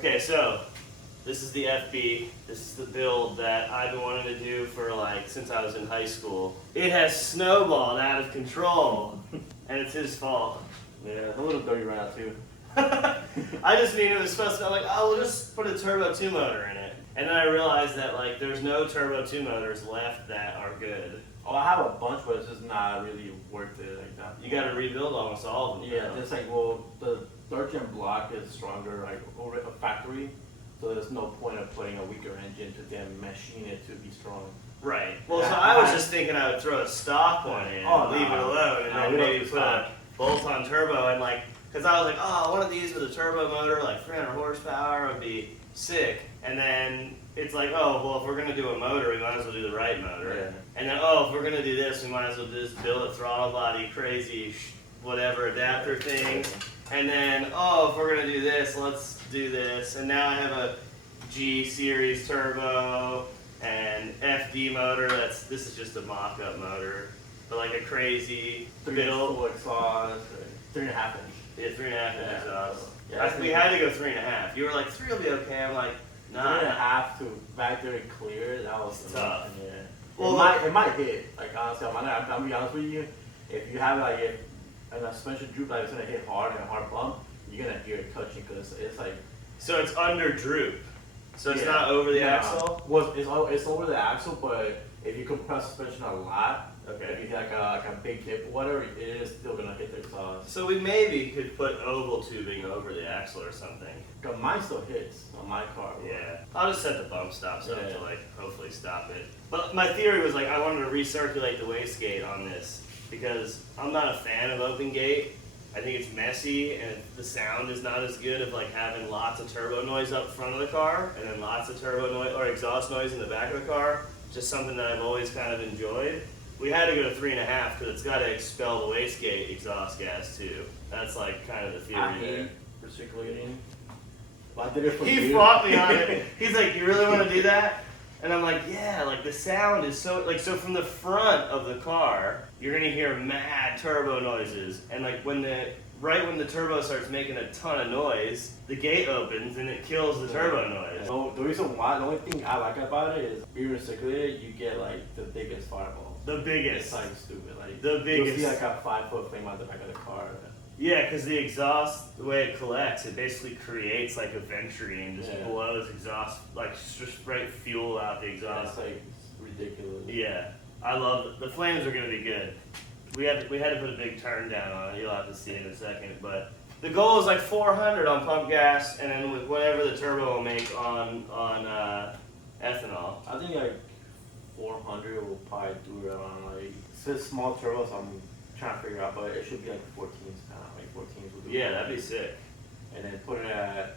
Okay, so this is the FB. This is the build that I've been wanting to do for like since I was in high school. It has snowballed out of control, and it's his fault. Yeah, a little dirty right now too. I just mean it was supposed to be like, oh, we'll just put a turbo 2 motor in it. And then I realized that like there's no turbo 2 motors left that are good. Oh, I have a bunch, but it's just not really worth it like that. You got to rebuild almost all of them. Yeah, just like, well, the 3rd-gen block is stronger, like over a factory, so there's no point of putting a weaker engine to then machine it to be strong. Right. Well, so I was just thinking I would throw a stock one in, and leave it alone, and then maybe put a bolt-on turbo, and like, because I was like, oh, one of these with a turbo motor, like 300 horsepower, would be sick. And then it's like, oh, well, if we're going to do a motor, we might as well do the right motor. Yeah. And then, oh, if we're going to do this, we might as well just build a throttle body, crazy, whatever adapter thing. And then, oh, if we're going to do this, let's do this. And now I have a G series turbo and FD motor. This is just a mock-up motor, but like a crazy build. Full exhaust, 3.5 inch. Yeah, 3.5 inch exhaust. Yeah, we had to go 3.5. You were like, 3 will be okay. I'm like, nah. 3.5 to back there and clear, that was tough. Yeah. Well, it might hit. Like honestly, I'm be honest with you. If you have like a suspension droop that is gonna hit hard and a hard bump, you're gonna hear it touching because it's like. So it's under droop. So it's not over the axle. Well, it's over the axle, but if you compress suspension a lot, okay. If you hit like a big dip or whatever, it is still gonna hit the exhaust. So we maybe could put oval tubing over the axle or something. Cause mine still hits on my car. Yeah. I'll just set the bump stops up to like hopefully stop it. But my theory was like I wanted to recirculate the wastegate on this because I'm not a fan of open gate. I think it's messy and the sound is not as good of like having lots of turbo noise up front of the car and then lots of turbo noise or exhaust noise in the back of the car. Just something that I've always kind of enjoyed. We had to go to 3.5 because it's got to expel the wastegate exhaust gas too. That's like kind of the theory there. Recirculating. Well, I did it for He fought me on it. He's like, you really want to do that? And I'm like, yeah, like the sound is so, like, so from the front of the car, you're going to hear mad turbo noises. And like right when the turbo starts making a ton of noise, the gate opens and it kills the turbo noise. So the reason why, the only thing I like about it is being recirculated, you get like the biggest fireball. The biggest. It's like stupid. Like the biggest. You'll see like a 5-foot flame on the back of the car. Yeah, because the exhaust, the way it collects, it basically creates like a venturing and just blows exhaust, like just straight fuel out the exhaust. That's like ridiculous. Yeah, I love it. The flames are going to be good. We had to put a big turn down on it. You'll have to see in a second. But the goal is like 400 on pump gas, and then with whatever the turbo will make on ethanol. I think like 400 will probably do around like it's small turbo, so I'm trying to figure out, but it should be like 14s now. Like 14s will do. Yeah, that'd be sick. And then put it at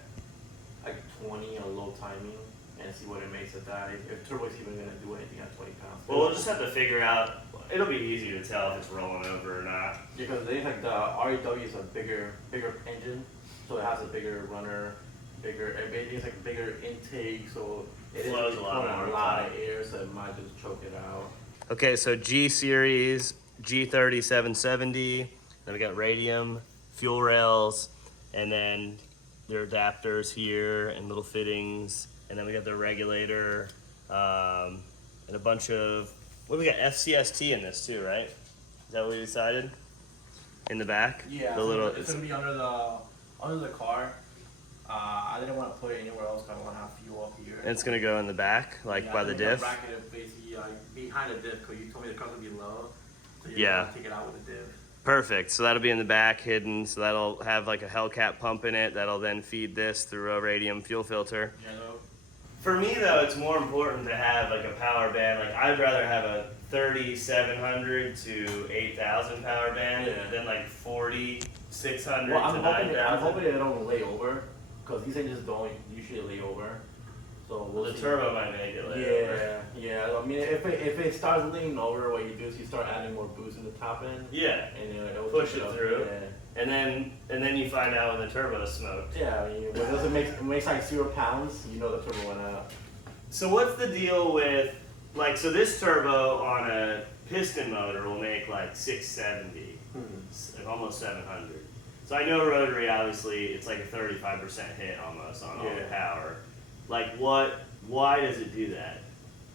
like 20 on low timing and see what it makes at that. If turbo's even gonna do anything at 20 pounds. Well, we'll just have to figure out. It'll be easy to tell if it's rolling over or not. Because they like the REW is a bigger engine, so it has a bigger runner, it's like bigger intake, so it flows a lot of air, so it might just choke it out. Okay, so G series, G3770. Then we got radium, fuel rails, and then their adapters here and little fittings, and then we got the regulator, and a bunch of. What do we got? FCST in this too, right? Is that what we decided? In the back? Yeah, it's gonna be under the car. I didn't want to put it anywhere else because I want to have fuel up here. And it's gonna go in the back, like by the diff? Bracket basically like behind the diff because you told me the car's gonna be low. So you're gonna take it out with the diff. Perfect. So that'll be in the back, hidden. So that'll have like a Hellcat pump in it. That'll then feed this through a radium fuel filter. For me though, it's more important to have like a power band. Like I'd rather have a 3700 to 8000 power band than like 4600 to 9000. I'm hoping they don't lay over because these engines don't usually lay over. So the turbo might make it lay over. Yeah. I mean, if it starts leaning over, what you do is you start adding more boost in the top end. Yeah. And it'll push it through. Yeah. And then you find out when the turbo is smoked. Yeah, I mean, when it makes like 0 pounds, you know the turbo went out. So what's the deal with, like, so this turbo on a piston motor will make like 670, almost 700. So I know Rotary, obviously, it's like a 35% hit almost on all the power. Like why does it do that?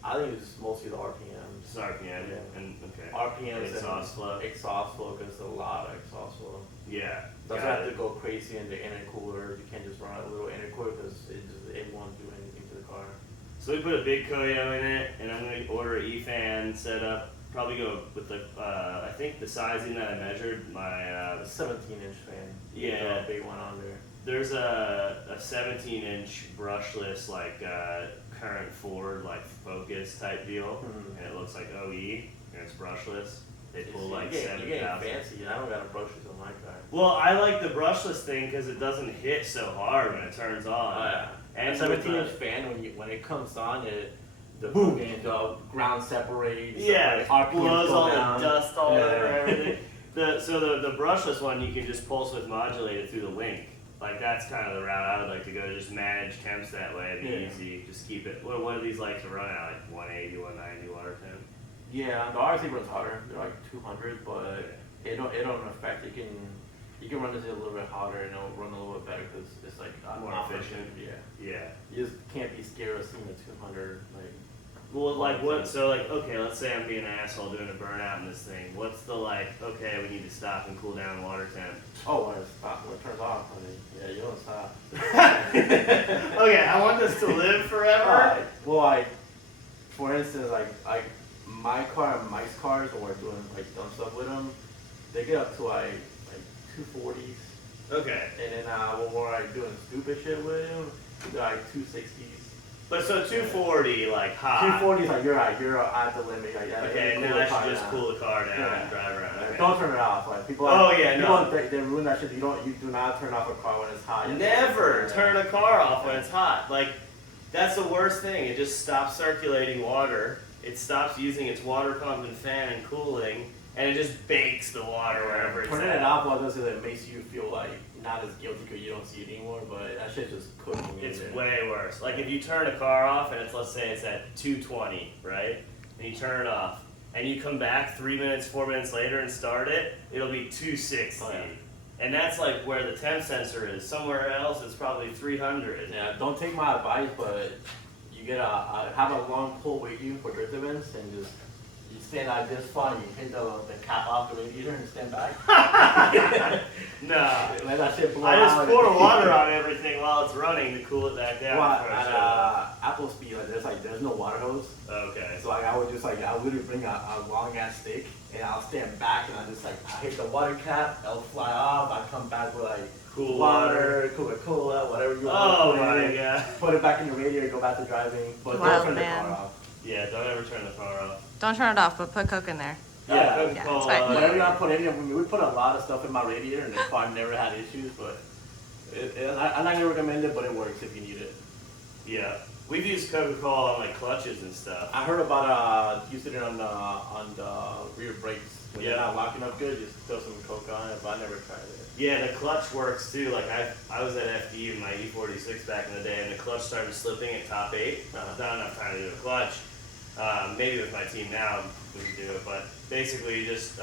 I think it's mostly the RPM. Just RPM, and okay. RPM and exhaust flow. Exhaust flow, because there's a lot of exhaust flow. Yeah. That's why I have to go crazy in the intercooler. You can't just run a little intercooler because it won't do anything to the car. So we put a big Koyo in it, and I'm going to order an E-fan set up. Probably go with the, I think the sizing that I measured, my 17-inch fan. Yeah. A big one on there. There's a 17-inch brushless, like current Ford, like Focus type deal, and it looks like OE, and it's brushless. They pull like 7,000. You're getting fancy. I don't got a brushless on my car. Well, I like the brushless thing because it doesn't hit so hard when it turns on. Oh, yeah. And a 17-inch fan, when it comes on, the boom, and the ground separates. Yeah, it blows all down. the dust all over everything. So the brushless one, you can just pulse width modulate it through the link. Like that's kind of the route I would like to go. Just manage temps that way. It'd be easy. Just keep it. What do these like to run at? Like 180, 190 water temp? Yeah, the RC runs hotter. They're like 200, but it don't affect. You can run this a little bit hotter and it'll run a little bit better because it's like more efficient. Yeah. You just can't be scared of seeing the 200 like. Well, like what? So like, okay, let's say I'm being an asshole doing a burnout in this thing. What's the like? Okay, we need to stop and cool down water temp. Oh, when it turns off, I mean, yeah, you don't stop. Okay, I want this to live forever. Well, for instance, like my car and Mike's cars, when we're doing like dumb stuff with them, they get up to like 240s. Okay. And then when we're like doing stupid shit with them, they're like 260s. But so 240, like hot. 240 is like you're at the limit. Like, okay, and then I should just cool the car down and drive around. Okay. Don't turn it off. Like people. They ruin that shit. You do not turn off a car when it's hot. Never turn a car off when it's hot. Like that's the worst thing. It just stops circulating water. It stops using its water pump and fan and cooling, and it just bakes the water wherever it's at. Turning it off, what does it makes you feel like not as guilty because you don't see it anymore, but that shit's just cooking. It's way worse. Like if you turn a car off and let's say it's at 220, right? And you turn it off, and you come back 3 minutes, 4 minutes later and start it, it'll be 260. Oh, yeah. And that's like where the temp sensor is. Somewhere else it's probably 300. Yeah, don't take my advice, but you get have a long pole with you for drift events and just you stand like this far and you hit the cap off the radiator and stand back. Nah. Let that shit blow I just out. pour water on everything while it's running to cool it back down. Well, at Apple Speed, there's no water hose. Okay. So I would just I would literally bring a long ass stick and I'll stand back and I hit the water cap, it'll fly off. I come back with cool water, Coca-Cola, whatever you want. Oh my god. Put it back in the radiator, go back to driving, but don't turn the car off. Yeah, don't ever turn the car off. Don't turn it off, but put Coke in there. Yeah, Coca-Cola. Yeah, whatever you want to put in, we put a lot of stuff in my radiator and the car never had issues, but I'm not gonna recommend it, but it works if you need it. Yeah. We've used Coca-Cola on like clutches and stuff. I heard about using it on the rear brakes. When you're not locking up good, just throw some Coke on it, but I never tried it. Yeah, the clutch works too. Like I was at FD in my E46 back in the day, and the clutch started slipping at top 8. Not enough time to do a clutch. Maybe with my team now we can do it, but basically you just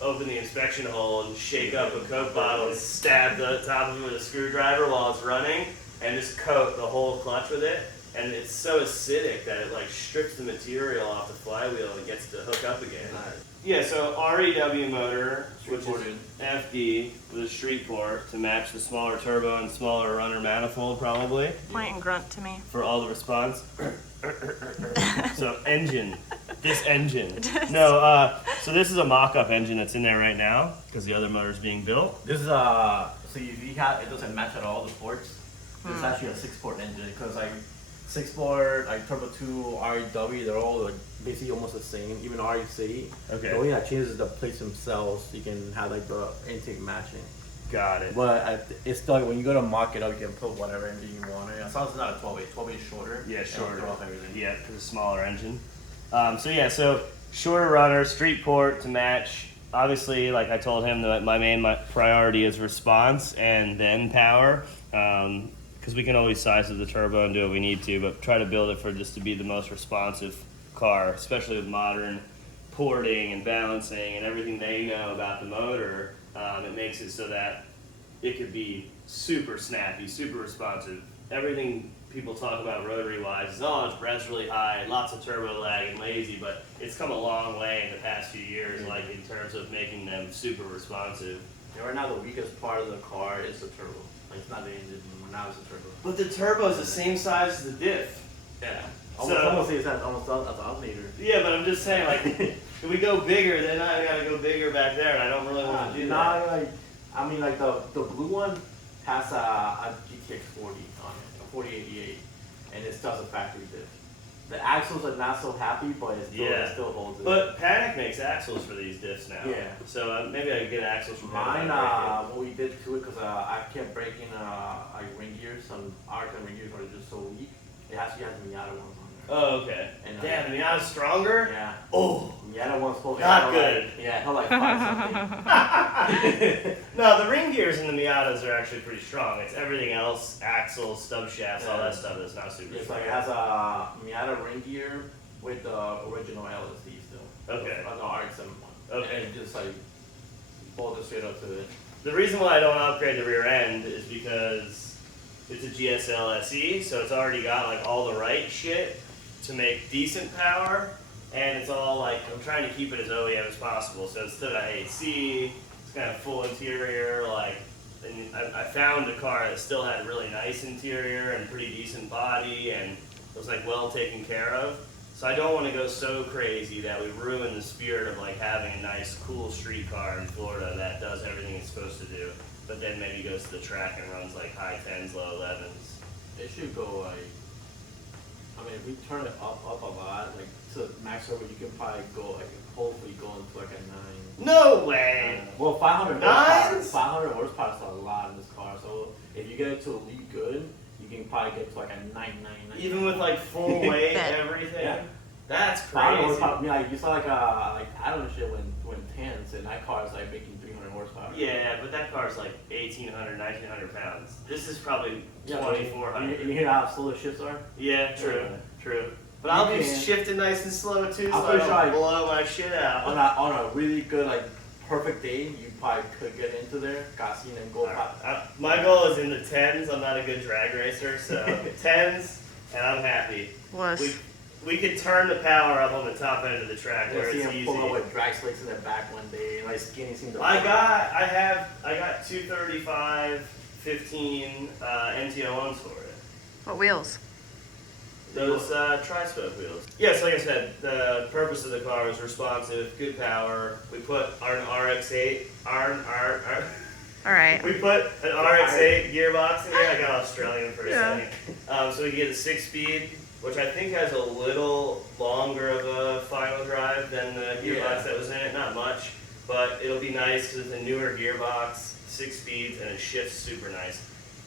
open the inspection hole and shake up a Coke bottle and stab the top of it with a screwdriver while it's running, and just coat the whole clutch with it. And it's so acidic that it like strips the material off the flywheel and it gets to hook up again. Nice. Yeah, so REW motor, which is Street-ported. FD with a street port to match the smaller turbo and smaller runner manifold probably Point and grunt to me. for all the response. So engine, this engine. No, so this is a mock-up engine that's in there right now because the other motor's being built. This is so if you have it doesn't match at all the ports. This is actually a 6-port engine because 6-port, Turbo 2, REW, they're all basically almost the same, even RX8. Okay. The only that changes is the plates themselves. You can have the intake matching. Got it. But it's still, when you go to mock it up, you can put whatever engine you want. As long as it's not a 12-8. 12-8 is shorter. Yeah, shorter. Throw off everything. Yeah, because it's a smaller engine. So shorter runner, street port to match. Obviously, like I told him, my priority is response and then power. Because we can always size up the turbo and do what we need to, but try to build it for just to be the most responsive car, especially with modern porting and balancing and everything they know about the motor. It makes it so that it could be super snappy, super responsive. Everything people talk about rotary-wise is, oh, its breath's really high, lots of turbo lag and lazy, but it's come a long way in the past few years, like in terms of making them super responsive. And right now the weakest part of the car is the turbo. Like it's not the engine, now it's the turbo. But the turbo is the same size as the diff. Yeah. So- Almost say it's almost an alternator. Yeah, but I'm just saying, like, if we go bigger, then I gotta go bigger back there, and I don't really want to do that. Like, I mean, like the blue one has a GTX 40 on it, a 4088, and it still has a factory diff. The axles are not so happy, but it still holds it. But Panic makes axles for these diffs now. Yeah. So maybe I could get axles from Mine, Panic. what we did to it, because I kept breaking like ring gears. Some RX ring gears are just so weak. It actually has Miata ones on there. Oh, okay. And, Damn, the Miata's stronger? Yeah. Oh. Miata one's supposed to Not held good. Like, yeah, it held like 5 something. No, the ring gears in the Miatas are actually pretty strong. It's everything else, axles, stub shafts, all that stuff that's not super It's strong. like it has a Miata ring gear with the original LSD still. Okay. On the RX7 one. Okay. And it just like bolted straight up to it. The reason why I don't upgrade the rear end is because it's a GSL-SE, so it's already got like all the right shit to make decent power, and it's all like, I'm trying to keep it as OEM as possible. So it's still got AC, it's got a full interior, like, and I found a car that still had a really nice interior and pretty decent body and was like well taken care of. So I don't want to go so crazy that we ruin the spirit of like having a nice, cool street car in Florida that does everything it's supposed to do, but then maybe goes to the track and runs like high 10s, low 11s. It should go like, I mean, if we turn it up a lot, like to max over, you can probably go like, hopefully go into like a 9. No way! Well, 500 Nines? 500 horsepower is a lot in this car. So if you get it to elite good, you can probably get to like a 999. Even with like full weight Bet. and everything? Yeah. That's 500 crazy. horsepower. I mean, like you saw like I don't know shit when 10s, and that car is like making 300 horsepower. Yeah, but that car's like 1,800, 1,900 pounds. This is probably Yeah, 2,400. You hear how slow the shifts are? Yeah, true, Yeah. true. But I'll be can. shifting nice and slow too, so I'm I pretty don't sure I- blow my shit out. On a really good like perfect day, you probably could get into there, Gassine and go pop. My goal is in the 10s. I'm not a good drag racer, so 10s, and I'm happy. Was. We could turn the power up on the top end of the track where You'll see it's him easy. pull up with drag slicks in the back one day, and like skinny seems to. I got 235, 15 NT01s for it. What wheels? Those tri-spoke wheels. Yes, like I said, the purpose of the car was responsive, good power. We put an RX8, All right. we put an RX8 gearbox in here. I got Australian for a Yeah. second. So we get a 6-speed, which I think has a little longer of a final drive than the gearbox that was in it. Not much, but it'll be nice because it's a newer gearbox, 6 speeds, and it shifts super nice.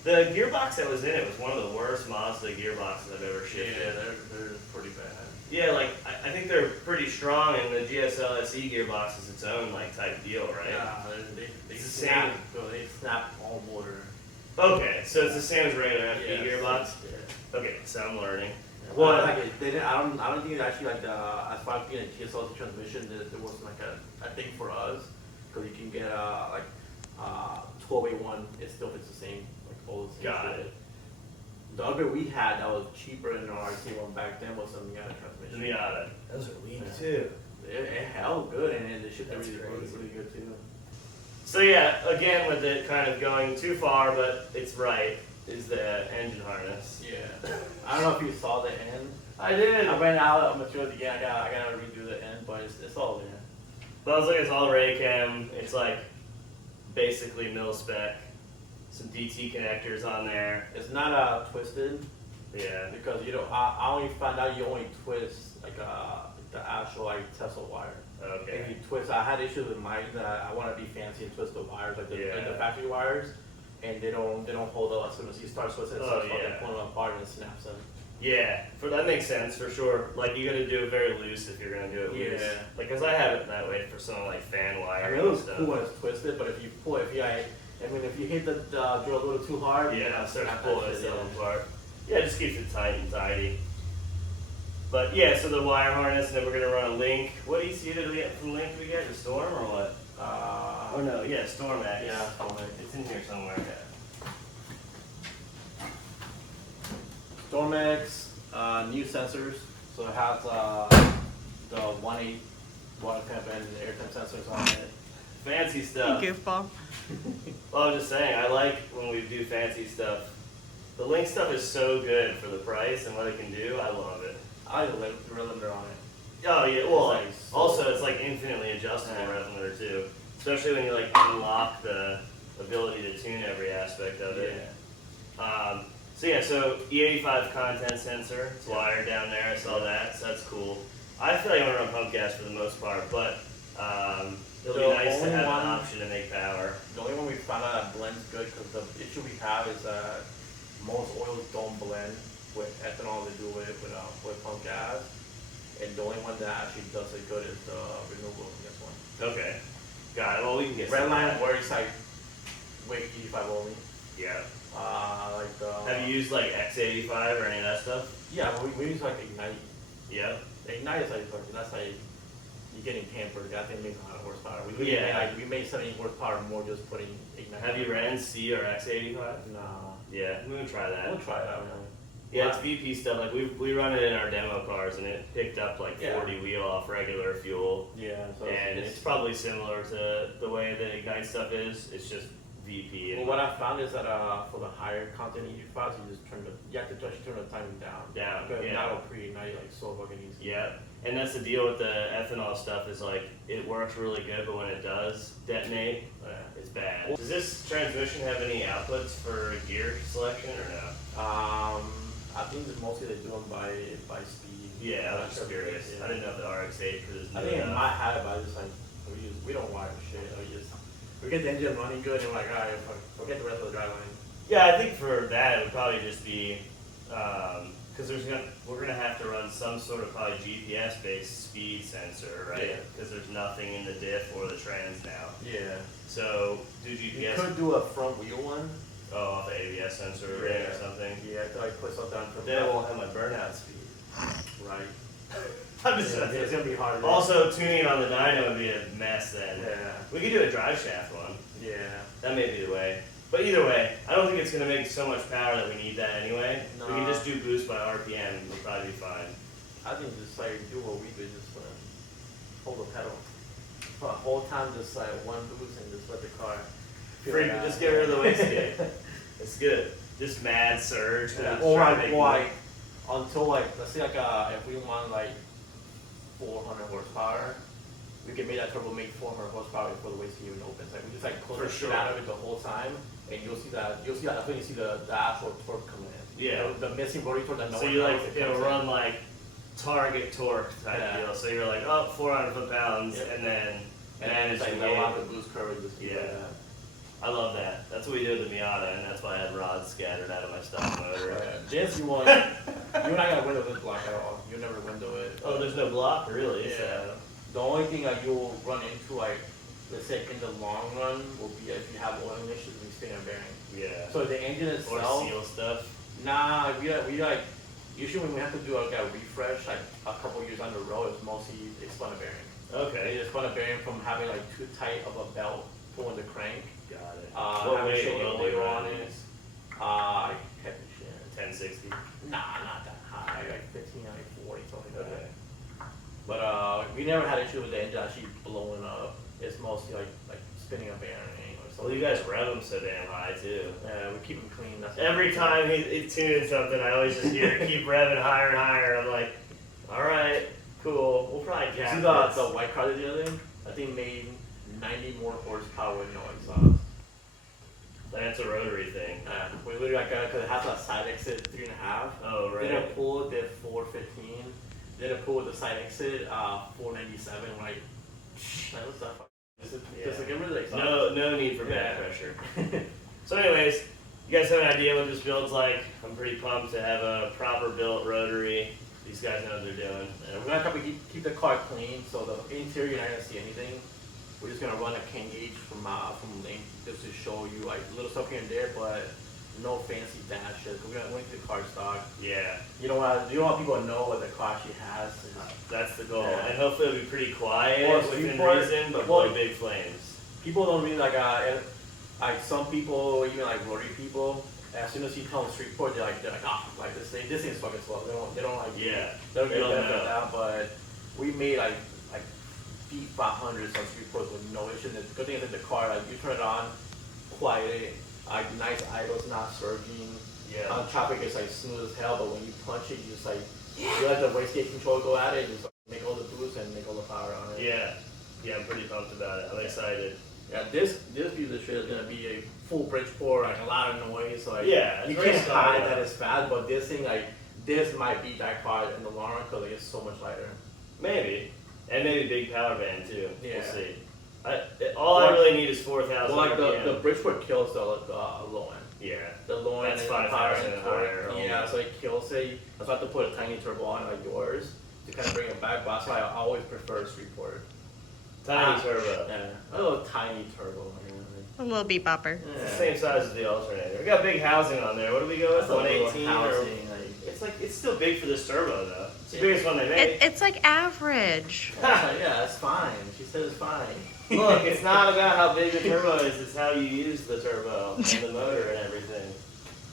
The gearbox that was in it was one of the worst Mazda gearboxes I've ever shifted. Yeah, they're pretty bad. Yeah, like I think they're pretty strong, and the GSL-SE gearbox is its own like type deal, right? Yeah, they It's the snap. same. So they snap all motor. Okay, so it's the same as regular FD Yeah, gearbox. Yeah. Okay, so I'm learning. Well, like they didn't. I don't think it actually like as far as being a GSL transmission, there wasn't like a thing for us because you can get like 12A1. It still fits the same, like all the same. Got shit. it. The upgrade we had that was cheaper than our RC1 back then was a Miata The transmission. Miata. Those are weak Yeah. too. It held good and the shit That's really crazy. good too. So yeah, again with it kind of going too far, but it's right, is the engine harness. Yeah. I don't know if you saw the end. I did. I ran out of materials again. I gotta redo the end, but it's all there. But I was looking, it's all Raychem. It's like basically mil spec. Some DT connectors on there. It's not twisted Yeah. because you know I only found out you only twist like the actual like Tesla wire. If Okay. you twist, I had issues with mine that I want to be fancy and twist the wires like the Yeah. factory wires, and they don't hold up as soon as you start twisting. Oh, So it's yeah. fucking pulling them apart and it snaps them. Yeah, for that makes sense for sure. Like you gotta do it very loose if you're gonna do it loose. Yeah. Like, cause I have it that way for some like fan I wire mean, it and was stuff. cool when it's twisted, but if you pull, if you hit the drill a little too hard, Yeah, it starts snap pulling that shit, itself yeah. apart. Yeah, it just keeps it tight and tidy. But yeah, so the wire harness, and then we're gonna run a Link. What ECU did we get from Link? Did we get the Storm or what? Oh no, yeah, Storm X. Yeah, Storm X. It's in here somewhere. Storm X, new sensors. So it has the 1.8 water temp and air temp sensors on it. Fancy stuff. Goofball. Well, I'm just saying, I like when we do fancy stuff. The Link stuff is so good for the price and what it can do. I love it. I like the rear limiter on it. Oh yeah, well, It's like so- also it's like infinitely adjustable Yeah. rev limiter too. Especially when you like unlock the ability to tune every aspect of it. So yeah, so E85 content sensor, it's wired down there, I saw that, so that's cool. I feel like I'm gonna run pump gas for the most part, but it'll be The nice to only have an one- option to make power. The only one we found out that blends good, because the issue we have is that most oils don't blend with ethanol. They do it with pump gas, and the only one that actually does it good is the renewable in this one. Okay, got it. Well, we can get Red some of line that. works like weight 85 only. Yeah. Like the. Have you used like X85 or any of that stuff? Yeah, we use like Ignite. Yeah. Ignite is like that's like you're getting pampered. That thing makes a lot of horsepower. We Yeah. we made 70 horsepower more just putting Ignite. Have you ran C or X85? No. Yeah, we would try that. We'll try it out. Yeah, it's VP stuff. Like we run it in our demo cars, and it picked up like Yeah. 40 wheel off regular fuel. Yeah. So And it's probably similar to the way the Ignite stuff is. It's just VP. Well, And what I found is that for the higher content E5s, you have to just turn the timing down. Down, Because yeah. that'll pre-ignite like so fucking easy. yeah, and that's the deal with the ethanol stuff. Is like it works really good, but when it does detonate, it's bad. Does this transmission have any outputs for gear selection or no? I think that mostly they do them by speed. Yeah, I'm I not was sure just if it curious. is, I didn't know if the RX8 was I think it might have it, but I just like we don't wire shit. We get the engine running good, and we're like, alright, forget the rest of the driveline. Yeah, I think for that it would probably just be because we're gonna have to run some sort of probably GPS based speed sensor, right? Yeah. Because there's nothing in the diff or the trans now. Yeah. So do You GPS? could do a front wheel one. Oh, off the ABS sensor or Yeah. something. Yeah, to like put something on for Then it won't have my burnout speed. right. I'm just Yeah, it's gonna be hard. Also, tuning it on the dyno would be a mess then. Yeah. We could do a drive shaft one. Yeah. That may be the way. But either way, I don't think it's going to make so much power that we need that anyway. We can Nah. just do boost by RPM and we'll probably be fine. I think just like do what we do, just hold the pedal for the whole time, just like one boost and just let the car. feel Free, that. just get rid of the wastegate. It's good. Just mad surge. Yeah. Just Or try to like, make or it like until like let's say like if we want like 400 horsepower, we can make that turbo make 400 horsepower before the wastegate even opens. Like we just like pull For the shit sure. out of it the whole time, and you'll see that that's when you see the actual torque come in. Yeah. The missing rotary torque that no So one you knows like, it it'll comes in. run like target torque type Yeah. deal. So you're like, oh, 400 foot-pounds, Yep. and then And manage it's to like get- level out the boost curve and just keep Yeah. like that. I love that. That's what we did with the Miata, and that's why I had rods scattered out of my stock motor. This you want, you're not gonna window this block at all. You'll never window it. Oh, there's no block, really? Yeah. The only thing that you'll run into, like, let's say in the long run, will be if you have oil issues and spinning bearing. Yeah. So the engine Or itself, seal stuff. nah, we like, usually when we have to do like a refresh, like a couple years on the road, it's mostly they spun a bearing. Okay. They just spun a bearing from having like too tight of a belt pulling the crank. Got it. What What weight shaking will they oil run on on it. these? Heavy shit. 1060. Nah, not that high, like 15, like 40, something like Okay. that. But we never had issue with the engine actually blowing up. It's mostly like spinning a bearing or something. Well, you guys rev them so damn high, too. Yeah, we keep them clean. That's Every time he tunes something, I always just hear it keep revving higher and higher. I'm like, alright, cool. We'll probably You jack see this. the white car the other day? That thing made 90 more horsepower with no exhaust. That's a rotary thing. We literally like because it has a side exit 3.5. Oh, Did a right. pull, did 415. Did a pull with the side exit 497. Like, what's that? Just like get rid of the exhaust. No need for back Yeah. pressure. So anyways, you guys have an idea what this build's like? I'm pretty pumped to have a proper built rotary. These guys know what they're doing. And we're gonna probably keep the car clean, so the interior you're not gonna see anything. We're just gonna run a cane gauge from the just to show you like little stuff here and there, but no fancy dashes. We're gonna keep the car stock. Yeah. You don't want people to know what the car she has. That's the goal. Yeah. And hopefully it'll be pretty quiet Well, within Streetport- reason, but well, blow big flames. People don't really like some people, even like Rotary people. As soon as you tell them Streetport, they're like, like this thing is fucking slow. They don't like. Yeah. They don't They get don't benefit know. of that, but we made like deep 500s on Streetports with no issue. And the good thing is that the car, like you turn it on, quiet, like nice idles, not surging. Yeah. Traffic is like smooth as hell, but when you punch it, you just like you let the wastegate control go at it, and just like, make all the boost and make all the power on it. Yeah. Yeah, I'm pretty pumped about it. I'm excited. Yeah, this piece of shit is gonna be a full Bridgeport, like a lot of noise. Like Yeah, you it's can't race hide car, that yeah. it's fast, but this thing like this might beat that car in the long run because like, it's so much lighter. Maybe. And maybe big power band too. Yeah. We'll see. All I really need is 4,000 Well, like RPM. the Bridgeport kills the low end. Yeah. The low end That's and 5,000 power and higher. yeah, so it kills it. That's why I have to put a tiny turbo on like yours to kind of bring it back. But that's why I always prefer a Streetport. Tiny turbo. Yeah, a little tiny turbo. A little beat bopper. It's the same size as the alternator. We got big housing on there. What do we go with? 118 or? Housing, It's still big for this turbo though. It's the biggest one they made. It's like average. yeah, it's fine. She said it's fine. Look, it's not about how big the turbo is, it's how you use the turbo and the motor and everything.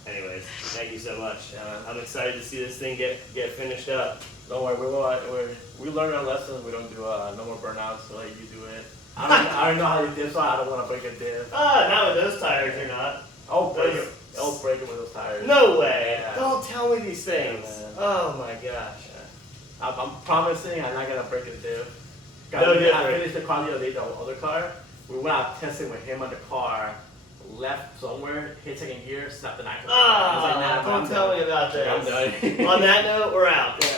Anyways, thank you so much. I'm excited to see this thing get finished up. Don't worry, we learned our lessons. We don't do no more burnouts. So like you do it. I don't know how to diff, so I don't want to break a diff. Not with those tires, you're not. I'll break it. I'll break it with those tires. No way. Yeah. Don't tell me these things. Yeah, man. Oh my gosh. I'm promising I'm not gonna break a diff. No I different. finished the car the other day, the other car. We went out testing with him on the car. Left somewhere, hit second gear, snapped the knife. Don't tell me about this. I'm done. On that note, we're out. Yeah.